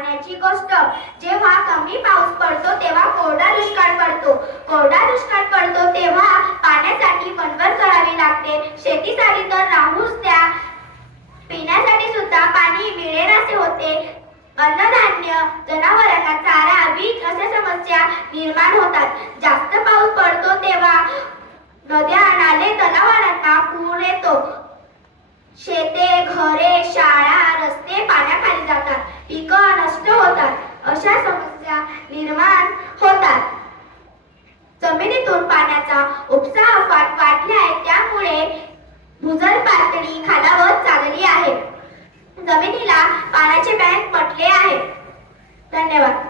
पाण्याची गोष्ट. जेव्हा कमी पाऊस पडतो तेव्हा कोरडा दुष्काळ पडतो. कोरडा दुष्काळ पडतो तेव्हा पाण्यासाठी वणवण करावी लागते. शेतीसाठी तर राहूच त्या पिण्यासाठी सुद्धा पाणी मिळेल असे होते. अन्नधान्य जनावरांना चारा वीज अशा समस्या निर्माण होतात. जास्त पाऊस पडतो तेव्हा नद्या नाले तलावांना पूर येतो. शेते घरे शाळा अशा समस्या निर्माण होतात. जमिनीतून पाण्याचा उपसा अफाट वाढला आहे त्यामुळे भूजल पातळी खालावत चालली आहे. जमिनीला पाण्याचे बँक म्हटले आहे. धन्यवाद.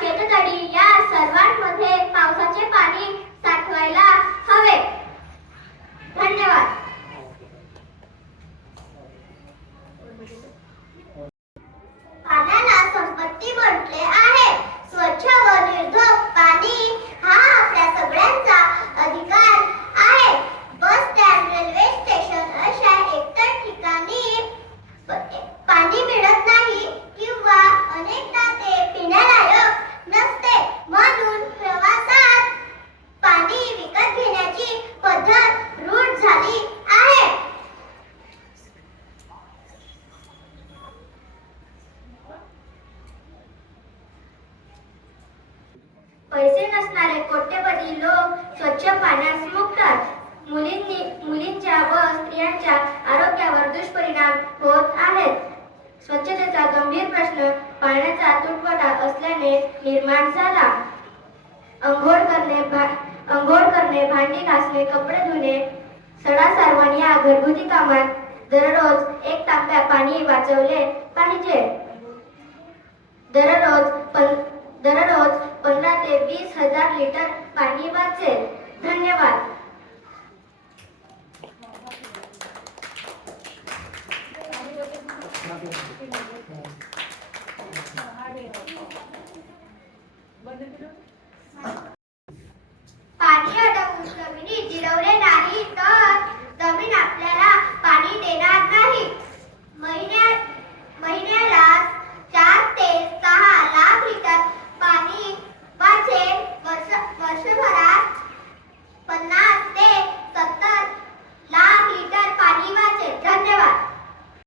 शेतकरी या सर्वांमध्ये पैसे नसणारे कोट्यवधी लोक स्वच्छ पाण्यास मुकतात. मुलींनी मुलींच्या व स्त्रियांच्या आरोग्यावर दुष्परिणाम होत आहेत. स्वच्छतेचा गंभीर प्रश्न पाण्याचा तुटवडा असल्याने निर्माण झाला. अंघोळ करणे भा- अंघोळ करणे भांडी घासणे कपडे धुणे सडा सारवण या घरगुती कामात दररोज एक तांब्या पाणी वाचवले पाहिजे. दररोज पण पाणी वाचेल. धन्यवाद. बंद केलं